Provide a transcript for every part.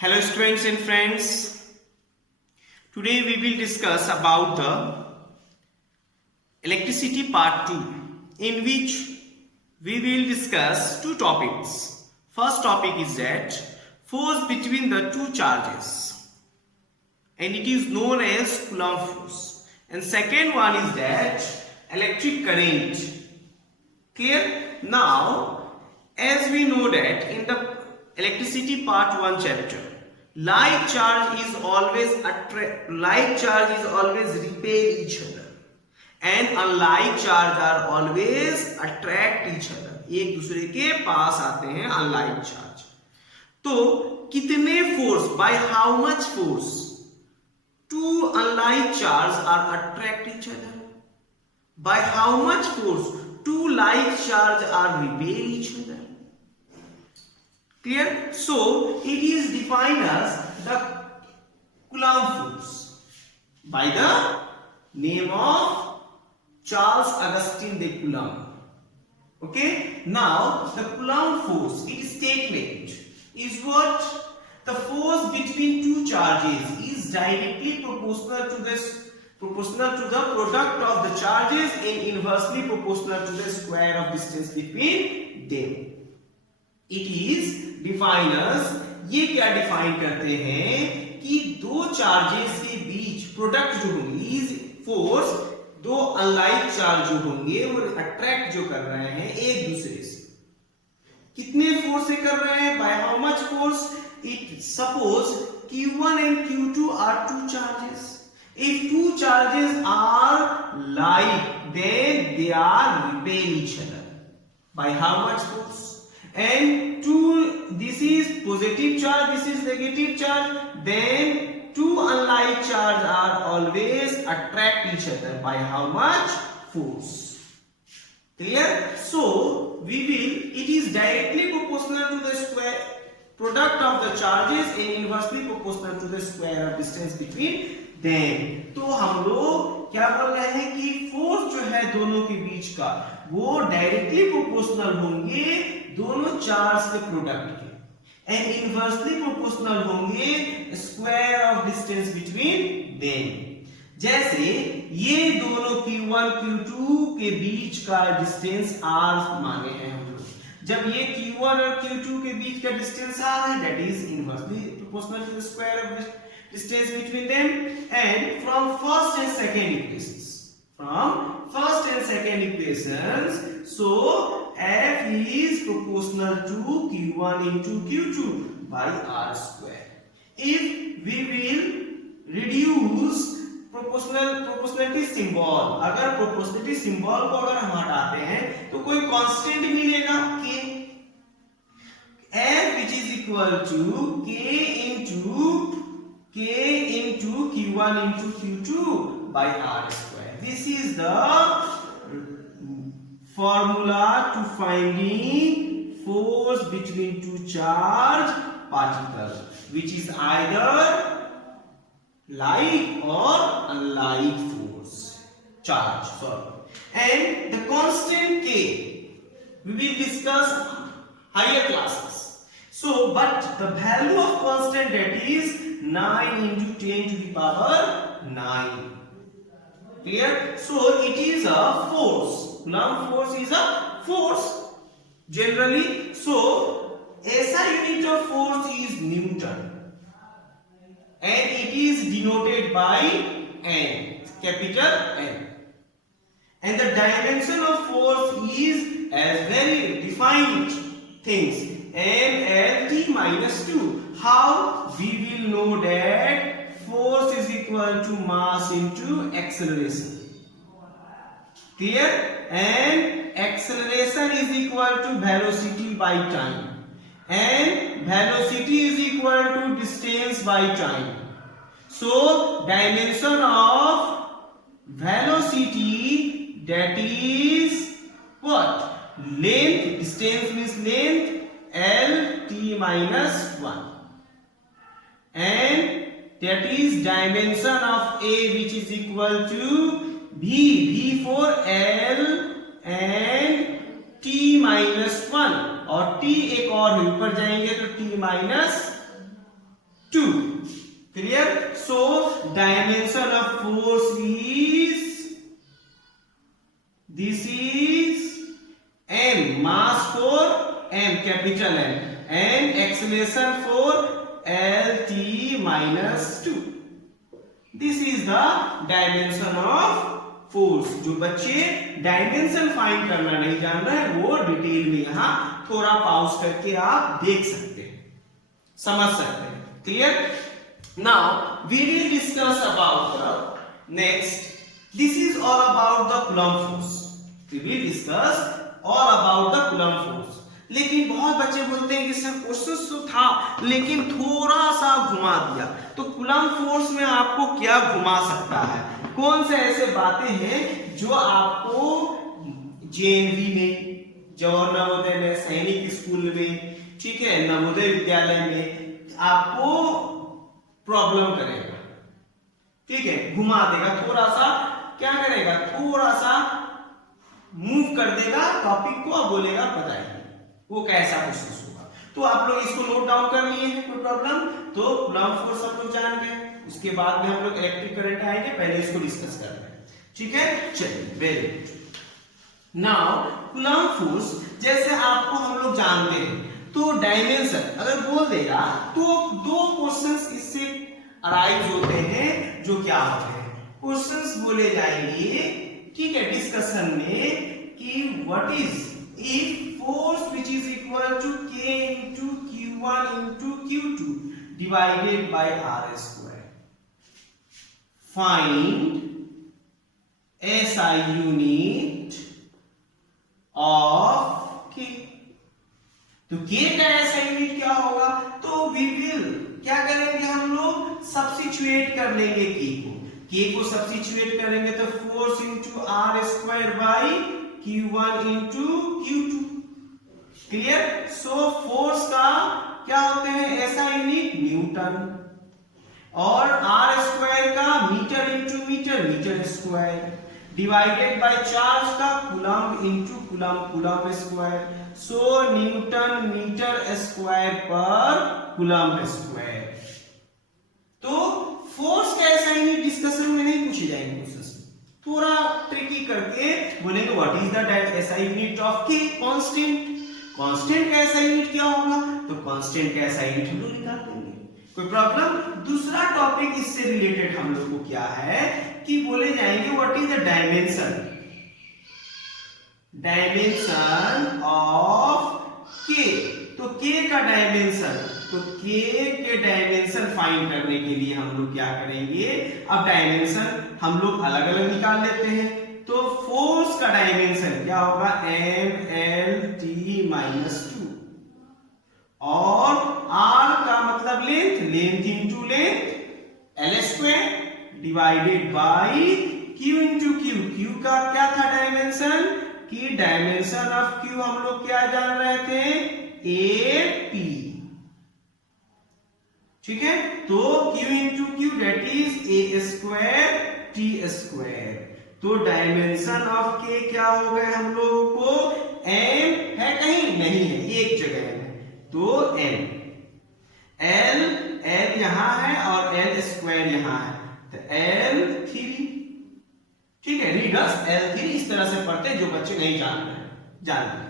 Hello students and friends. Today we will discuss about the electricity part 2, in which we will discuss two topics. First topic is that force between the two charges, and it is known as Coulomb force. And second one is that electric current. Clear? Now, as we know that in the electricity part 1 chapter, like charge is always repel each other and unlike charge are always attract each other. एक दूसरे के पास आते हैं unlike charge. तो कितने force, by how much force two unlike charge are attract each other? By how much force two like charge are repel each other? Clear? So it is defined as the Coulomb force by the name of Charles Augustin de Coulomb. Okay? Now the Coulomb force, its statement is what? The force between two charges is directly proportional to the product of the charges and inversely proportional to the square of distance between them. It is define as, ये क्या define करते हैं कि दो charges के बीच product जो होंगे is force, दो अनलाइक चार्ज जो होंगे वो अट्रैक्ट जो कर रहे हैं एक दूसरे से. कितने फोर्स से कर रहे हैं? By how much force? It suppose Q1 and Q2 are two charges. If two charges are like, then they are repel each other. By how much force? And this is positive charge, this is negative charge, then two unlike charge are always attract each other. By how much force? Clear? So it is directly proportional to the square product of the charges and inversely proportional to the square of distance between them. तो हम लोग क्या बोल रहे हैं कि force जो है दोनों के बीच का वो डायरेक्टली प्रोपोर्शनल होंगे दोनों चार्ज के प्रोडक्ट के एंड इनवर्सली प्रोपोर्शनल होंगे square of distance between them. जैसे ये दोनों Q1 Q2 के बीच का डिस्टेंस r माने हैं हम लोग. जब ये Q1 और Q2 के बीच का डिस्टेंस r है, that is inversely proportional to the square of distance between them. And from first and second equations, so F is proportional to Q1 into Q2 by R square. If we will reduce proportionality symbol, अगर proportionality symbol को अगर हम हटाते हैं तो कोई constant मिलेगा K, F which is equal to K into Q1 into Q2 by R square. This is the formula to finding force between two charged particles, which is either like or unlike force charge. And the constant K we will discuss higher classes. So, but the value of constant, that is 9 into 10 to the power 9. Clear? So it is a force. Coulomb force is a force generally. So SI unit of force is Newton, and it is denoted by N, capital N. And the dimension of force is as very defined things, mLT minus 2. How we will know that force is equal to mass into acceleration? Clear? And acceleration is equal to velocity by time, and velocity is equal to distance by time. So dimension of velocity, that is what? Length, distance means length, L T minus 1. And that is dimension of A, which is equal to V for L and T minus 1. और T एक और ऊपर जाएंगे तो T minus dimension of force is, this is m, mass for m, capital M, and acceleration for lt minus 2. This is the dimension of force. जो बच्चे dimension find करना नहीं जान रहे हैं वो डिटेल में यहां थोड़ा पॉज करके आप देख सकते हैं, समझ सकते हैं. Clear? Now we will discuss about the next. This is all about the Coulomb force. We will discuss all about the Coulomb force. लेकिन बहुत बच्चे बोलते हैं कि सर क्वेश्चन तो था लेकिन थोड़ा सा घुमा दिया. तो कूलम्ब फोर्स में आपको क्या घुमा सकता है? कौन से ऐसे बातें हैं जो आपको जेएनवी में, जवाहर नवोदय में, सैनिक स्कूल में, ठीक है, नवोदय विद्यालय में आपको प्रॉब्लम करेगा, ठीक है, घुमा देगा, थोड़ा सा क्या करेगा, थोड़ा सा मूव कर देगा टॉपिक को और बोलेगा बताइए वो कैसा क्वेश्चन होगा. तो आप लोग इसको नोट डाउन कर लिए हैं, कोई प्रॉब्लम? तो कूलम्ब फोर्स हम लोग जान गए. उसके बाद में हम लोग इलेक्ट्रिक करंट आएंगे, पहले इसको डिस्कस करते हैं. ठीक है, चलिए, very good. Now coulomb force जैसे आपको हम लोग जानते हैं तो डायमेंशन अगर बोल देगा तो दो क्वेश्चंस इससे अराइज होते हैं. जो क्या होते हैं क्वेश्चंस बोले जाएंगे, ठीक है, डिस्कशन में कि what is if force which is equal to k into q1 into q2 divided by r square. Find SI unit of k. तो k का SI यूनिट क्या होगा? तो we will क्या करेंगे हम लोग? सब्स्टिट्यूट कर लेंगे k को सब्स्टिट्यूट करेंगे तो force into r square by q1 into q2. Clear? So force का क्या होते हैं ऐसा यूनिट? न्यूटन. और आर स्क्वायर का meter into meter, meter square, divided by charge का coulomb into coulomb, coulomb square. So newton meter square पर coulomb square. तो फोर्स का ऐसा यूनिट डिस्कशन में नहीं पूछे जाएंगे क्वेश्चंस में, थोड़ा ट्रिकी करके बोलेंगे what is the SI unit of के? कांस्टेंट. कांस्टेंट का ऐसा यूनिट क्या होगा? तो कांस्टेंट का ऐसा यूनिट हम लोग निकाल देंगे, कोई प्रॉब्लम? दूसरा टॉपिक इससे रिलेटेड हम लोग को क्या है कि बोले जाएंगे what is the dimension, dimension of के. तो के का डायमेंशन, तो के के डायमेंशन फाइंड करने के लिए हम लोग क्या करेंगे? अब डायमेंशन हम लोग अलग अलग निकाल लेते हैं. तो फोर्स का डायमेंशन क्या होगा? M L T minus 2. और आर का मतलब length, length into length L square divided by Q into Q. Q का क्या था डायमेंशन? कि डायमेंशन ऑफ क्यू हम लोग क्या जान रहे थे? A P. ठीक है, तो Q into Q that is a square T square. तो डायमेंशन ऑफ के क्या हो गए हम लोगों को? m है कहीं नहीं है, एक जगह है, तो m. l यहां है और l स्क्वायर यहां है, तो l3. ठीक है, रीडर्स l3 इस तरह से पढ़ते जो बच्चे नहीं जान रहे हैं, जान रहे.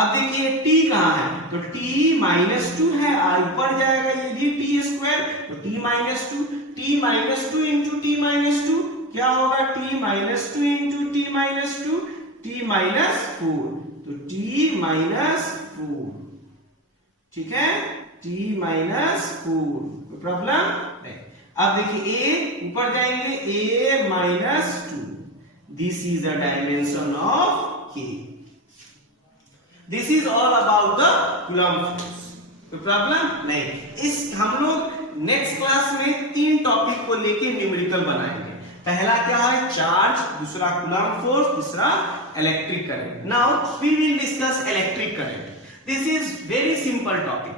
अब देखिए t कहां है? तो t माइनस 2 है, ऊपर जाएगा ये भी t स्क्वायर, तो t minus 2, t minus 2 into t minus 2 क्या होगा? t minus 2 into t minus 2, t minus 4. तो t माइनस 4. ठीक है, t माइनस 4. कोई प्रॉब्लम नहीं. अब देखिए a ऊपर जाएंगे, a minus 2. This is the dimension of k. This is all about the Coulomb force. कोई प्रॉब्लम नहीं. इस हम लोग नेक्स्ट क्लास में 3 टॉपिक को लेके न्यूमेरिकल बनाएंगे. पहला क्या है? चार्ज, दूसरा कूलम्ब फोर्स, तीसरा electric current. Now we will discuss electric current. This is very simple topic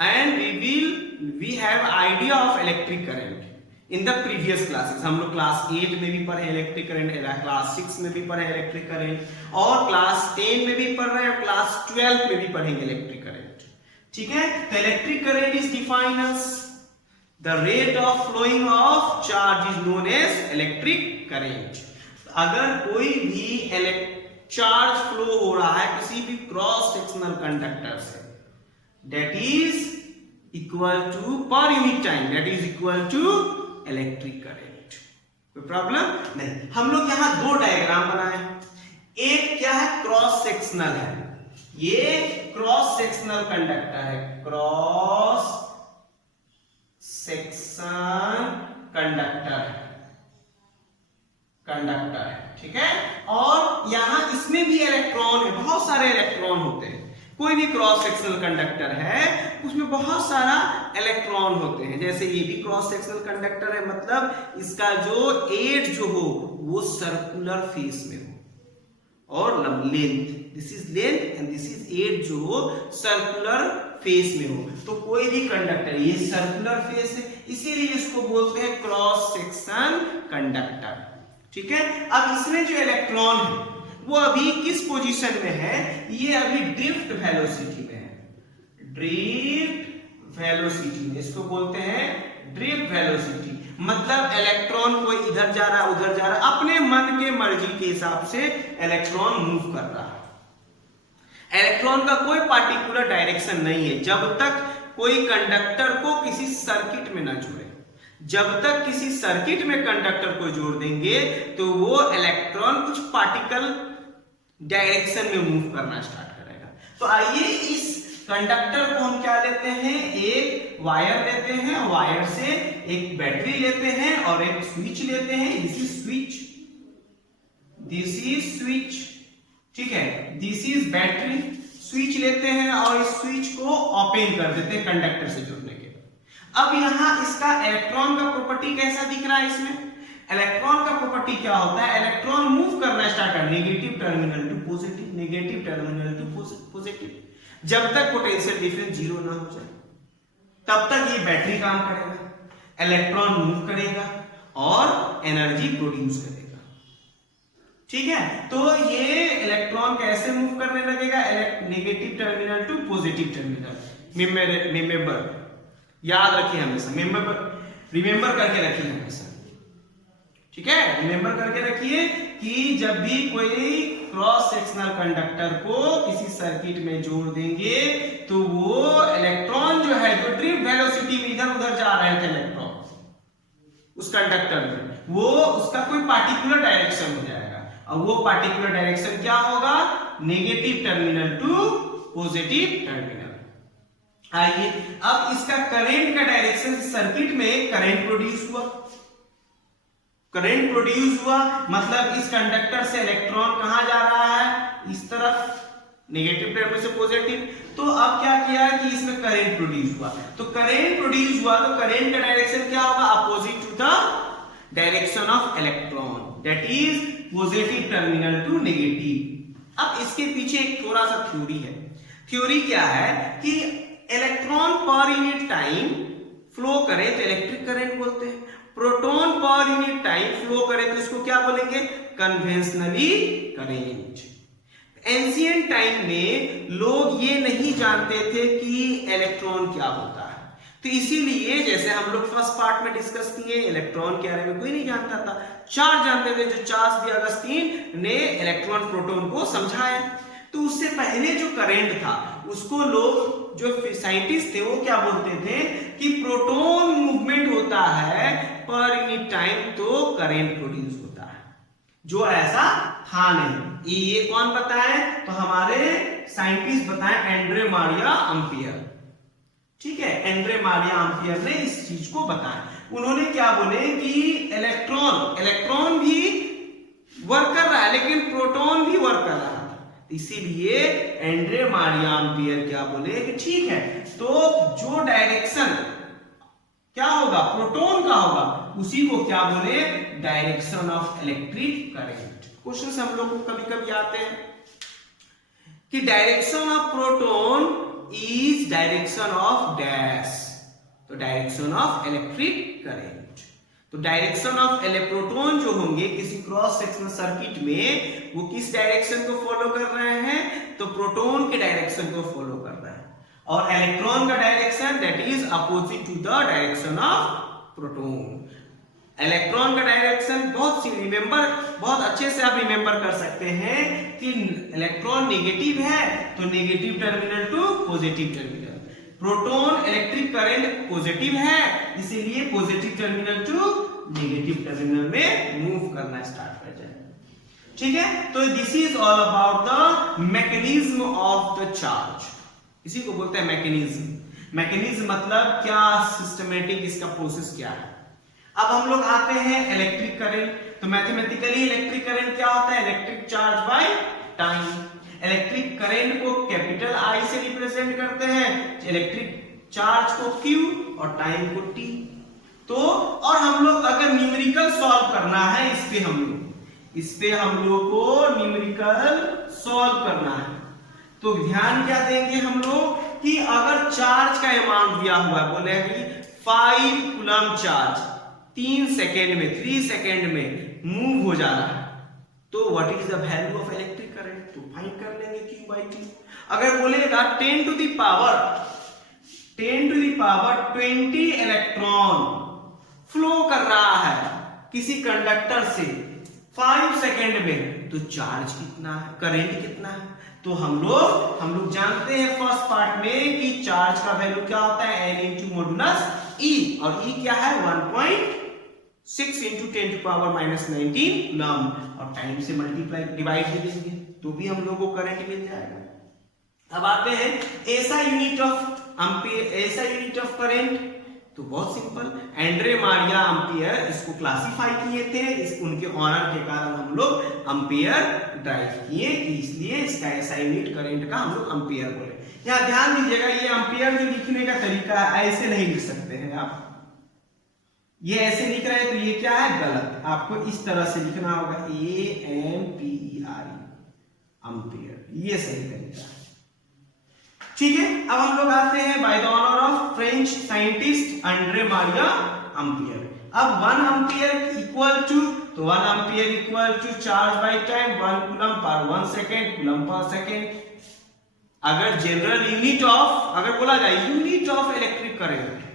and we have idea of electric current in the previous classes. हम लोग क्लास 8 में भी पढ़े इलेक्ट्रिक करंट, क्लास 6 में भी पढ़े इलेक्ट्रिक करंट, और क्लास 10 में भी पढ़ रहे हैं, और क्लास 12 में भी पढ़ेंगे इलेक्ट्रिक करंट. ठीक है, तो electric current is defined as the rate of flowing of charge is known as electric current. अगर कोई भी चार्ज फ्लो हो रहा है किसी भी क्रॉस सेक्शनल कंडक्टर से, that is equal to per unit time, that is equal to electric current। कोई प्रॉब्लम नहीं। हम लोग यहां दो डायग्राम बनाए, एक क्या है क्रॉस सेक्शनल है, ये क्रॉस सेक्शनल कंडक्टर है, क्रॉस सेक्शन कंडक्टर है, ठीक है। और यहां इसमें भी इलेक्ट्रॉन है, बहुत सारे इलेक्ट्रॉन होते हैं। कोई भी क्रॉस सेक्शनल कंडक्टर है उसमें बहुत सारा इलेक्ट्रॉन होते हैं। जैसे ये भी क्रॉस सेक्शनल कंडक्टर है, मतलब इसका जो एज जो हो वो सर्कुलर फेस में हो और length, this is length and this is edge जो हो सर्कुलर फेस में हो। तो कोई भी कंडक्टर ये सर्कुलर फेस है, इसीलिए इसको बोलते हैं क्रॉस सेक्शन कंडक्टर, ठीक है। अब इसमें जो इलेक्ट्रॉन है वो अभी किस पोजीशन में है, ये अभी ड्रिफ्ट वेलोसिटी में है, ड्रिफ्ट वेलोसिटी में, इसको बोलते हैं ड्रिफ्ट वेलोसिटी। मतलब इलेक्ट्रॉन कोई इधर जा रहा है उधर जा रहा है, अपने मन के मर्जी के हिसाब से इलेक्ट्रॉन मूव कर रहा है। इलेक्ट्रॉन का कोई पार्टिकुलर डायरेक्शन नहीं है जब तक कोई कंडक्टर को किसी सर्किट में ना जोड़े। जब तक किसी सर्किट में कंडक्टर को जोड़ देंगे तो वो इलेक्ट्रॉन कुछ पार्टिकल डायरेक्शन में मूव करना स्टार्ट करेगा। तो आइए इस कंडक्टर को हम क्या लेते हैं, एक वायर लेते हैं, वायर से एक बैटरी लेते हैं और एक स्विच लेते हैं, this is switch, this is switch, ठीक है, दिस इज बैटरी। स्विच लेते हैं और इस स्विच को ओपन कर देते हैं कंडक्टर से जुड़ने के। अब यहां इसका इलेक्ट्रॉन का प्रॉपर्टी कैसा दिख रहा है, इसमें इलेक्ट्रॉन का प्रॉपर्टी क्या होता है, इलेक्ट्रॉन मूव करना स्टार्ट कर, negative terminal to positive, negative terminal to positive. जब तक पोटेंशियल डिफरेंस जीरो ना हो जाए तब तक ये बैटरी काम करेगा, इलेक्ट्रॉन मूव करेगा और एनर्जी प्रोड्यूस करेगा, ठीक है। तो ये इलेक्ट्रॉन कैसे मूव करने लगेगा, negative terminal to positive terminal. Remember, याद रखिए हमेशा, रिमेंबर करके रखिए हमेशा, ठीक है। रिमेंबर करके रखिए कि जब भी कोई क्रॉस सेक्शनल कंडक्टर को किसी सर्किट में जोड़ देंगे तो वो इलेक्ट्रॉन जो है, जो ड्रिफ्ट वेलोसिटी में इधर उधर जा रहे थे इलेक्ट्रॉन उस कंडक्टर में, वो उसका कोई पार्टिकुलर डायरेक्शन हो जाएगा और वो पार्टिकुलर डायरेक्शन क्या होगा, negative terminal to positive terminal. आइए अब इसका करंट का डायरेक्शन, सर्किट में करंट प्रोड्यूस हुआ, करंट प्रोड्यूस हुआ मतलब इस कंडक्टर से इलेक्ट्रॉन कहां जा रहा है, इस तरफ, नेगेटिव टर्मिनल से पॉजिटिव। तो अब क्या किया कि इसमें करंट प्रोड्यूस हुआ, तो करंट प्रोड्यूस हुआ तो करंट का डायरेक्शन क्या होगा, opposite to the direction of electron, that is positive terminal to negative. अब इसके पीछे एक थोड़ा सा थ्योरी है। थ्योरी क्या है कि electron per unit time flow करे तो इलेक्ट्रिक करंट बोलते हैं, proton per unit time flow करे तो उसको क्या बोलेंगे, कन्वेंशनली करंट। एंशिएंट टाइम में लोग ये नहीं जानते थे कि इलेक्ट्रॉन क्या होता है, तो इसीलिए जैसे हम लोग फर्स्ट पार्ट में डिस्कस किए, इलेक्ट्रॉन के बारे में कोई नहीं जानता था, चार्ज जानते थे, जो चार्ल्स डी अगस्टीन ने इलेक्ट्रॉन प्रोटॉन को समझाया। तो उससे पहले जो करंट था उसको लोग, जो साइंटिस्ट थे, वो क्या बोलते थे कि प्रोटॉन मूवमेंट होता है पर यूनिट टाइम तो करंट प्रोड्यूस होता है, जो ऐसा था नहीं। ये कौन बताए, तो हमारे साइंटिस्ट बताए, एंड्रे मारिया एम्पियर, ठीक है, एंड्रे मारिया एम्पियर ने इस चीज को बताया। उन्होंने क्या बोले कि इलेक्ट्रॉन भी वर्क कर रहा है लेकिन प्रोटॉन भी वर्क कर रहा है, इसीलिए एंड्रे मारिया एम्पियर क्या बोले कि ठीक है, तो जो डायरेक्शन क्या होगा, प्रोटॉन का होगा, उसी को क्या बोले, direction of electric current. Question हम लोग को कभी कभी आते हैं कि direction of proton is direction of dash, तो डायरेक्शन ऑफ इलेक्ट्रिक करंट। तो डायरेक्शन ऑफ प्रोटॉन जो होंगे किसी क्रॉस सेक्शनल सर्किट में, वो किस डायरेक्शन को फॉलो कर रहे हैं, तो प्रोटॉन के डायरेक्शन को फॉलो कर रहे हैं। और इलेक्ट्रॉन का direction that is opposite to the direction of proton. Electron का डायरेक्शन बहुत अच्छे से आप रिमेंबर कर सकते हैं कि इलेक्ट्रॉन नेगेटिव है तो negative terminal to positive terminal, proton electric current positive है इसीलिए positive terminal to negative terminal में मूव करना स्टार्ट कर जाएगा। ठीक है, तो this is all about the mechanism of the charge. इसी को बोलते हैं मैकेनिज्म। मैकेनिज्म मतलब क्या, सिस्टमेटिक इसका प्रोसेस क्या है। अब हम लोग आते हैं इलेक्ट्रिक करंट। तो मैथमेटिकली इलेक्ट्रिक करंट क्या होता है, electric charge by time. Electric current को कैपिटल आई से रिप्रेजेंट करते हैं, इलेक्ट्रिक चार्ज को Q और टाइम को T। तो और हम लोग अगर न्यूमेरिकल सॉल्व करना है इस पे हम लोग को न्यूमेरिकल सॉल्व करना है तो ध्यान क्या देंगे हम लोग कि अगर चार्ज का अमाउंट दिया हुआ है, बोले कि 5 कूलम चार्ज 3 सेकेंड में मूव हो जा रहा है तो what is the value of electric current, तो फाइंड कर लेंगे Q बाई T। अगर बोलेगा 10 to the power 20 electron flow कर रहा है किसी कंडक्टर से 5 सेकेंड में तो चार्ज कितना है, करंट कितना है। तो हम लोग जानते हैं फर्स्ट पार्ट में कि चार्ज का वैल्यू क्या होता है n इंटू मॉडुलस E, और E क्या है 1.6 इंटू 10 टू पावर -19 कूलम, और टाइम से मल्टीप्लाई डिवाइड दे देंगे तो भी हम लोग को करंट मिल जाएगा। अब आते हैं ऐसा यूनिट ऑफ करंट। तो बहुत सिंपल, एंड्रे मारिया एम्पियर इसको क्लासिफाई किए थे, उनके ऑनर के कारण हम लोग एम्पियर ड्राइव किए, इसलिए इसका ऐसा यूनिट करंट का हम लोग एम्पियर बोले। यहाँ ध्यान दीजिएगा ये एम्पियर में लिखने का तरीका ऐसे नहीं लिख सकते हैं आप, ये ऐसे लिख रहे हैं तो ये क्या है गलत, आपको इस तरह से लिखना होगा AMPERE एम्पियर, ये सही तरीका है। ठीक है, अब हम लोग आते हैं by the honour of French scientist Andre Maria Ampere. अब 1 एम्पियर इक्वल टू, तो 1 ampere equal to charge by time 1 coulomb पर 1 सेकेंड, कूलम पर सेकेंड। अगर जनरल यूनिट ऑफ, अगर बोला जाए यूनिट ऑफ इलेक्ट्रिक करंट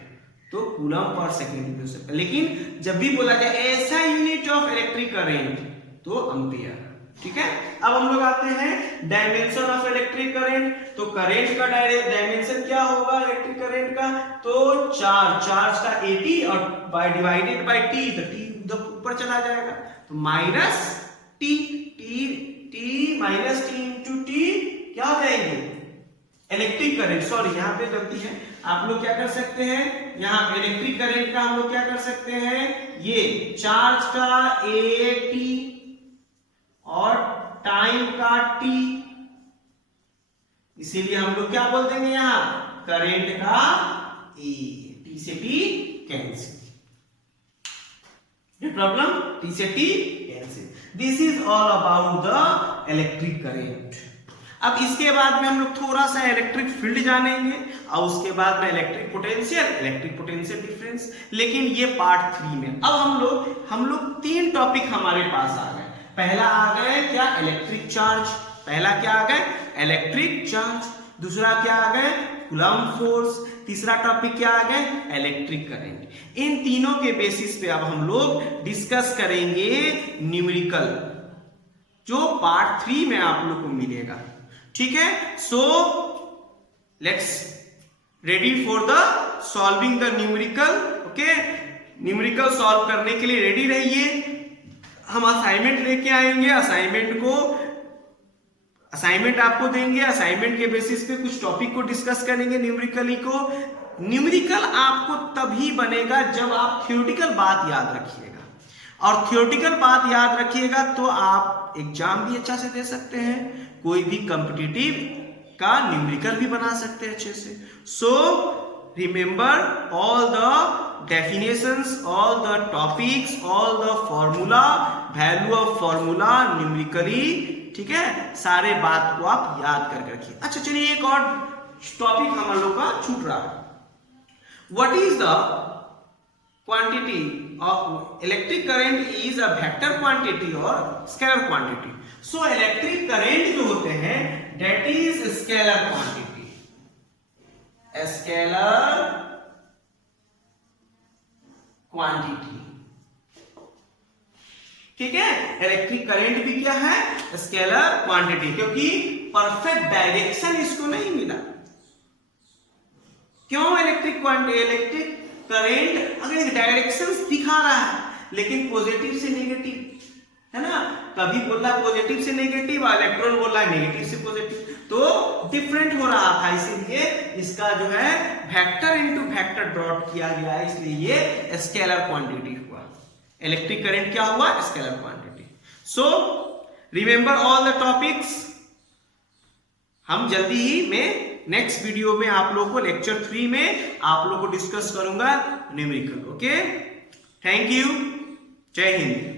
तो कूलम पर सेकेंड हो सकता है, लेकिन जब भी बोला जाए ऐसा यूनिट ऑफ इलेक्ट्रिक करंट तो एम्पियर। ठीक है, अब हम लोग आते हैं डायमेंशन ऑफ इलेक्ट्रिक करंट। तो करंट का डायमेंशन क्या होगा इलेक्ट्रिक करंट का, तो चार्ज का 80 और बाय डिवाइडेड बाय T, तो T उधर ऊपर चला जाएगा तो माइनस T इंटू T क्या हो जाएंगे इलेक्ट्रिक करंट। सॉरी यहाँ पे गलती है, आप लोग क्या कर सकते हैं, यहाँ इलेक्ट्रिक करंट का हम लोग क्या कर सकते हैं, ये चार्ज का AT और टाइम का T, इसीलिए हम लोग क्या बोल देंगे यहाँ करंट का E, T से T कैंसिल, प्रॉब्लम T से T cancel. This is all about the electric current. अब इसके बाद में हम लोग थोड़ा सा इलेक्ट्रिक फील्ड जानेंगे और उसके बाद में इलेक्ट्रिक पोटेंशियल डिफरेंस, लेकिन ये पार्ट 3 में। अब हम लोग 3 टॉपिक हमारे पास आ गए। पहला आ गए क्या इलेक्ट्रिक चार्ज, दूसरा क्या आ गए कूलम्ब फोर्स, तीसरा टॉपिक क्या आ गए इलेक्ट्रिक करंट। इन तीनों के बेसिस पे अब हम लोग डिस्कस करेंगे न्यूमेरिकल, जो पार्ट 3 में आप लोग को मिलेगा। ठीक है, so let's ready for the solving the numerical. Okay, numerical solve करने के लिए रेडी रहिए। हम असाइनमेंट लेके आएंगे, असाइनमेंट आपको देंगे, असाइनमेंट के बेसिस पे कुछ टॉपिक को डिस्कस करेंगे न्यूमेरिकली को। न्यूमेरिकल आपको तभी बनेगा जब आप थ्योरेटिकल बात याद रखिएगा, और थ्योरेटिकल बात याद रखिएगा तो आप एग्जाम भी अच्छा से दे सकते हैं, कोई भी कॉम्पिटिटिव का न्यूमेरिकल भी बना सकते हैं अच्छे से। So remember all the definitions, all the topics, all the formula, value of formula numerically, ठीक है, सारे बात को आप याद करके रखिए। अच्छा चलिए एक और टॉपिक हम लोग का छूट रहा है। What is the quantity of electric current is a vector quantity or scalar quantity? So electric current जो होते हैं that is scalar quantity, ठीक है। इलेक्ट्रिक करंट भी क्या है, स्केलर क्वांटिटी, क्योंकि परफेक्ट डायरेक्शन इसको नहीं मिला। क्यों? इलेक्ट्रिक करंट अगर डायरेक्शन दिखा रहा है लेकिन पॉजिटिव से नेगेटिव, है ना, कभी बोल रहा है पॉजिटिव से नेगेटिव और इलेक्ट्रॉन बोल रहा है नेगेटिव से पॉजिटिव, तो डिफरेंट हो रहा था, इसीलिए इसका जो है वेक्टर इनटू वेक्टर डॉट किया गया है, इसलिए ये स्केलर क्वांटिटी हुआ। इलेक्ट्रिक करंट क्या हुआ? Scalar quantity. So remember all the topics. हम जल्दी ही में नेक्स्ट वीडियो में आप लोगों को लेक्चर 3 में आप लोगों को डिस्कस करूंगा न्यूमेरिकल। ओके, थैंक यू, जय हिंद।